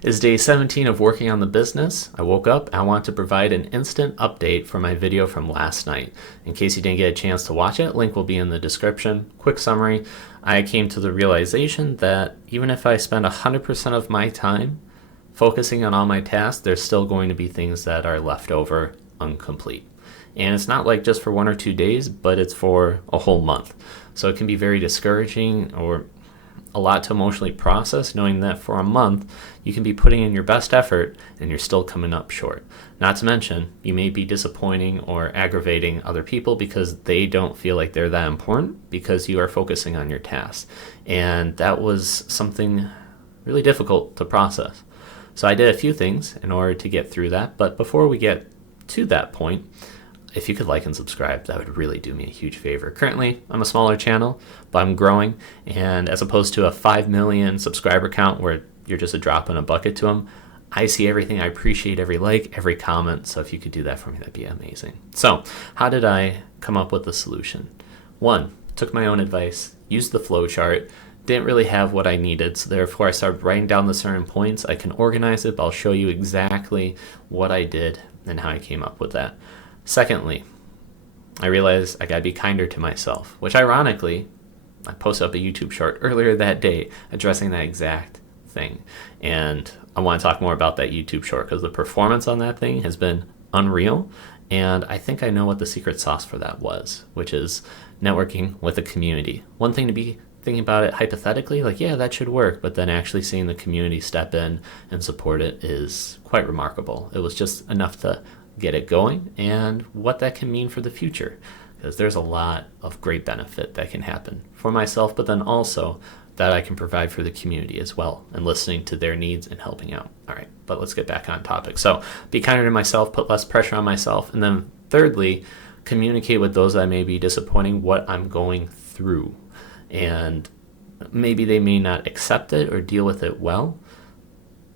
Is day 17 of working on the business. I woke up, I want to provide an instant update for my video from last night. In case you didn't get a chance to watch it, link will be in the description. Quick summary, I came to the realization that even if I spend 100% of my time focusing on all my tasks, there's still going to be things that are left over incomplete. And it's not like just for 1 or 2 days, but it's for a whole month. So it can be very discouraging or a lot to emotionally process, knowing that for a month you can be putting in your best effort and you're still coming up short. Not to mention, you may be disappointing or aggravating other people because they don't feel like they're that important because you are focusing on your tasks. And that was something really difficult to process. So I did a few things in order to get through that. But before we get to that point, if you could like and subscribe, that would really do me a huge favor. Currently, I'm a smaller channel, but I'm growing. And as opposed to a 5 million subscriber count where you're just a drop in a bucket to them, I see everything. I appreciate every like, every comment. So if you could do that for me, that'd be amazing. So how did I come up with the solution? One, took my own advice, used the flow chart, didn't really have what I needed. So therefore I started writing down the certain points. I can organize it, but I'll show you exactly what I did and how I came up with that. Secondly, I realized I gotta be kinder to myself, which ironically, I posted up a YouTube short earlier that day addressing that exact thing. And I want to talk more about that YouTube short because the performance on that thing has been unreal. And I think I know what the secret sauce for that was, which is networking with a community. One thing to be thinking about it hypothetically, like, yeah, that should work. But then actually seeing the community step in and support it is quite remarkable. It was just enough to get it going and what that can mean for the future, because there's a lot of great benefit that can happen for myself, but then also that I can provide for the community as well, and listening to their needs and helping out. All right, but let's get back on topic. So be kinder to myself, put less pressure on myself, and then thirdly, communicate with those that may be disappointing what I'm going through. And maybe they may not accept it or deal with it well,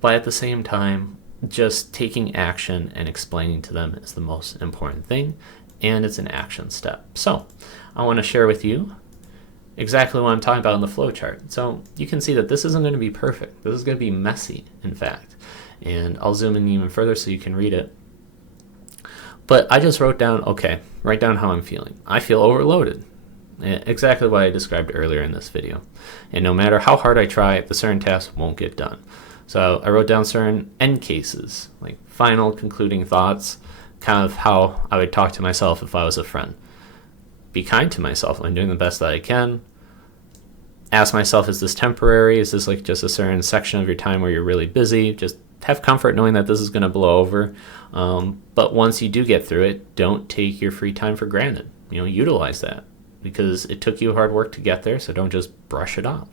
but at the same time, just taking action and explaining to them is the most important thing, and it's an action step. So I want to share with you exactly what I'm talking about in the flow chart. So you can see that this isn't going to be perfect. This is going to be messy, in fact. And I'll zoom in even further so you can read it. But I just wrote down, okay, write down how I'm feeling. I feel overloaded. Exactly what I described earlier in this video. And no matter how hard I try, the certain tasks won't get done. So I wrote down certain end cases, like final concluding thoughts, kind of how I would talk to myself if I was a friend. Be kind to myself. I'm doing the best that I can. Ask myself, is this temporary? Is this like just a certain section of your time where you're really busy? Just have comfort knowing that this is going to blow over. But once you do get through it, don't take your free time for granted. Utilize that because it took you hard work to get there. So don't just brush it off.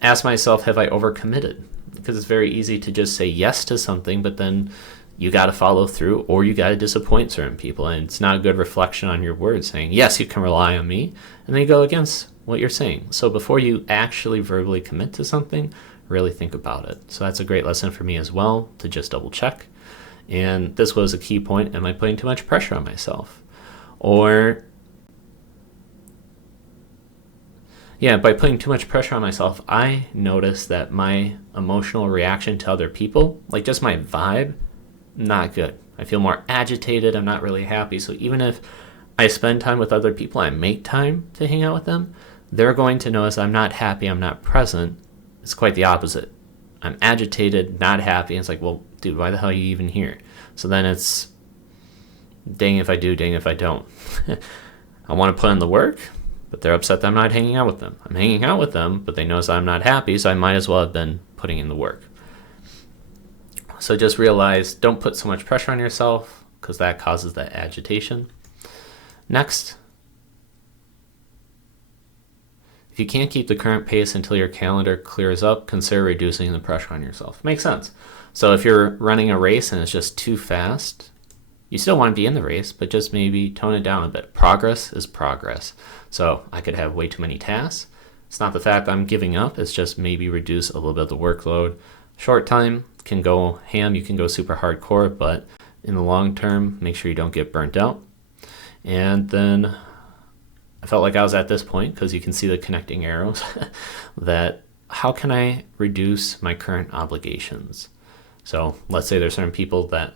Ask myself, have I overcommitted? Because it's very easy to just say yes to something, but then you got to follow through or you got to disappoint certain people. And it's not a good reflection on your words saying, yes, you can rely on me. And then you go against what you're saying. So before you actually verbally commit to something, really think about it. So that's a great lesson for me as well, to just double check. And this was a key point. Am I putting too much pressure on myself? Or by putting too much pressure on myself, I noticed that my emotional reaction to other people, like just my vibe, not good. I feel more agitated. I'm not really happy. So even if I spend time with other people, I make time to hang out with them, they're going to notice I'm not happy, I'm not present. It's quite the opposite. I'm agitated, not happy. And it's like, well, dude, why the hell are you even here? So then it's dang if I do, dang if I don't. I want to put in the work, but they're upset that I'm not hanging out with them. I'm hanging out with them, but they notice I'm not happy, so I might as well have been putting in the work. So just realize, don't put so much pressure on yourself because that causes that agitation. Next, if you can't keep the current pace until your calendar clears up, consider reducing the pressure on yourself. Makes sense. So if you're running a race and it's just too fast, you still want to be in the race, but just maybe tone it down a bit. Progress is progress. So I could have way too many tasks. It's not the fact I'm giving up. It's just maybe reduce a little bit of the workload. Short time can go ham. You can go super hardcore, but in the long term, make sure you don't get burnt out. And then I felt like I was at this point because you can see the connecting arrows that how can I reduce my current obligations? So let's say there's certain people that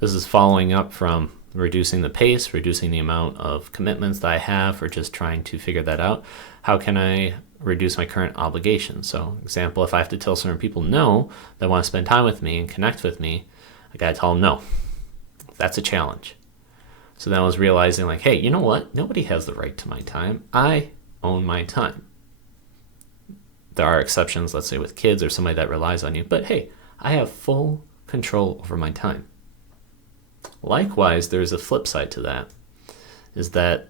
this is following up from reducing the pace, reducing the amount of commitments that I have, or just trying to figure that out. How can I reduce my current obligations? So example, if I have to tell certain people no that want to spend time with me and connect with me, I gotta tell them no. That's a challenge. So then I was realizing like, hey, you know what? Nobody has the right to my time. I own my time. There are exceptions, let's say with kids or somebody that relies on you, but hey, I have full control over my time. Likewise, there's a flip side to that, is that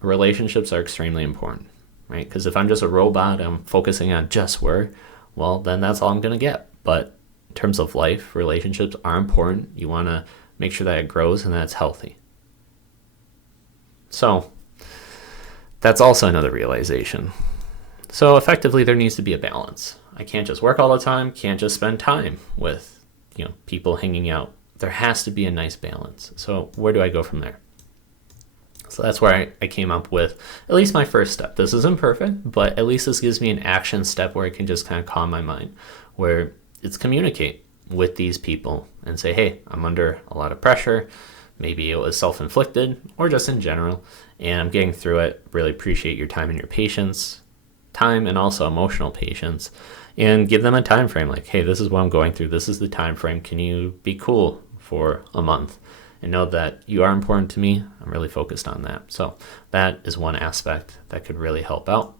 relationships are extremely important, right? Because if I'm just a robot, I'm focusing on just work, well, then that's all I'm going to get. But in terms of life, relationships are important. You want to make sure that it grows and that it's healthy. So that's also another realization. So effectively, there needs to be a balance. I can't just work all the time, can't just spend time with, people hanging out. There has to be a nice balance. So where do I go from there? So that's where I came up with at least my first step. This isn't perfect, but at least this gives me an action step where I can just kind of calm my mind, where it's communicate with these people and say, hey, I'm under a lot of pressure. Maybe it was self-inflicted or just in general, and I'm getting through it. Really appreciate your time and your patience, time and also emotional patience, and give them a time frame like, hey, this is what I'm going through. This is the time frame. Can you be cool for a month? And know that you are important to me. I'm really focused on that. So that is one aspect that could really help out.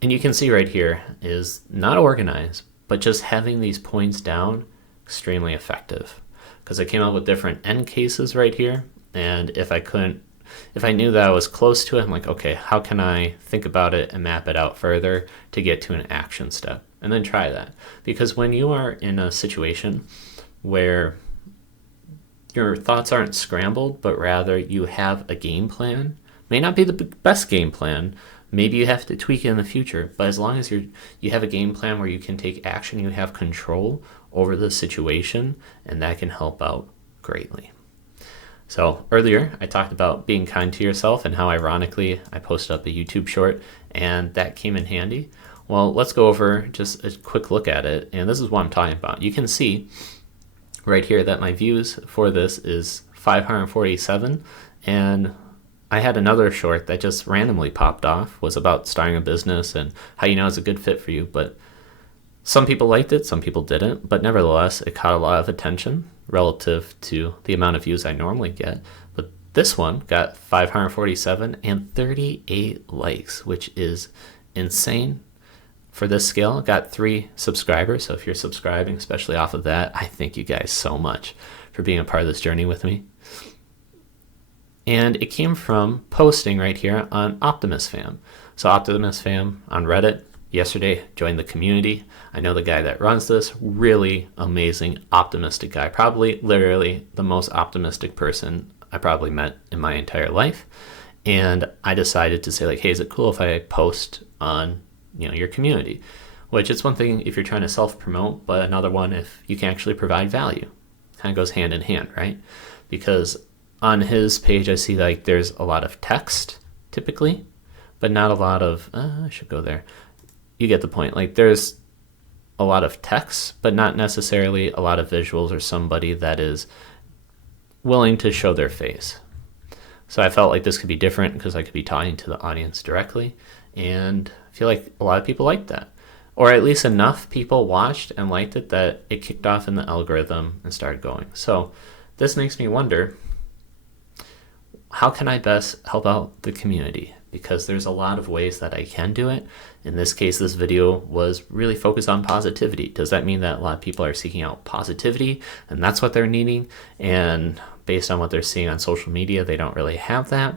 And you can see right here is not organized, but just having these points down, extremely effective. Because I came up with different end cases right here. And if I knew that I was close to it, I'm like, okay, how can I think about it and map it out further to get to an action step? And then try that. Because when you are in a situation where your thoughts aren't scrambled, but rather you have a game plan, may not be the best game plan. Maybe you have to tweak it in the future, but as long as you have a game plan where you can take action, you have control over the situation, and that can help out greatly. So earlier I talked about being kind to yourself and how ironically I posted up a YouTube short and that came in handy. Well, let's go over just a quick look at it, and this is what I'm talking about. You can see right here that my views for this is 547, and I had another short that just randomly popped off, was about starting a business and how it's a good fit for you, but some people liked it, some people didn't, but nevertheless, it caught a lot of attention relative to the amount of views I normally get. But this one got 547 and 38 likes, which is insane. For this scale, got 3 subscribers. So if you're subscribing, especially off of that, I thank you guys so much for being a part of this journey with me. And it came from posting right here on Optimus Fam. So Optimus Fam on Reddit yesterday joined the community. I know the guy that runs this, really amazing, optimistic guy. Probably literally the most optimistic person I probably met in my entire life. And I decided to say like, hey, is it cool if I post on your community? Which it's one thing if you're trying to self-promote, but another one if you can actually provide value. Kind of goes hand in hand, right? Because on his page I see like there's a lot of text typically, but not a lot of I should go there. You get the point. Like there's a lot of text, but not necessarily a lot of visuals or somebody that is willing to show their face. So I felt like this could be different because I could be talking to the audience directly, and I feel like a lot of people liked that, or at least enough people watched and liked it that it kicked off in the algorithm and started going. So this makes me wonder, how can I best help out the community? Because there's a lot of ways that I can do it. In this case, this video was really focused on positivity. Does that mean that a lot of people are seeking out positivity and that's what they're needing? And based on what they're seeing on social media, they don't really have that.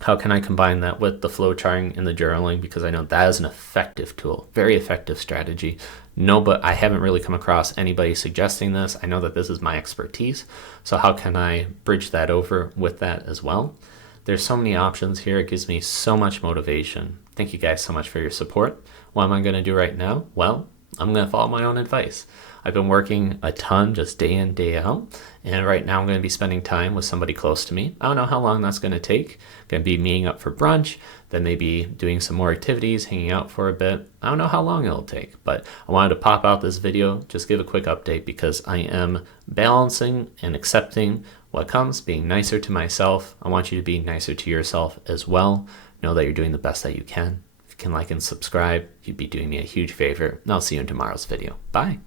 How can I combine that with the flow charting and the journaling? Because I know that is an effective tool, very effective strategy. No, but I haven't really come across anybody suggesting this. I know that this is my expertise. So how can I bridge that over with that as well? There's so many options here. It gives me so much motivation. Thank you guys so much for your support. What am I going to do right now? Well, I'm going to follow my own advice. I've been working a ton just day in, day out. And right now I'm going to be spending time with somebody close to me. I don't know how long that's going to take. Going to be meeting up for brunch, then maybe doing some more activities, hanging out for a bit. I don't know how long it'll take, but I wanted to pop out this video, just give a quick update because I am balancing and accepting what comes, being nicer to myself. I want you to be nicer to yourself as well. Know that you're doing the best that you can. If you can like and subscribe, you'd be doing me a huge favor. And I'll see you in tomorrow's video. Bye.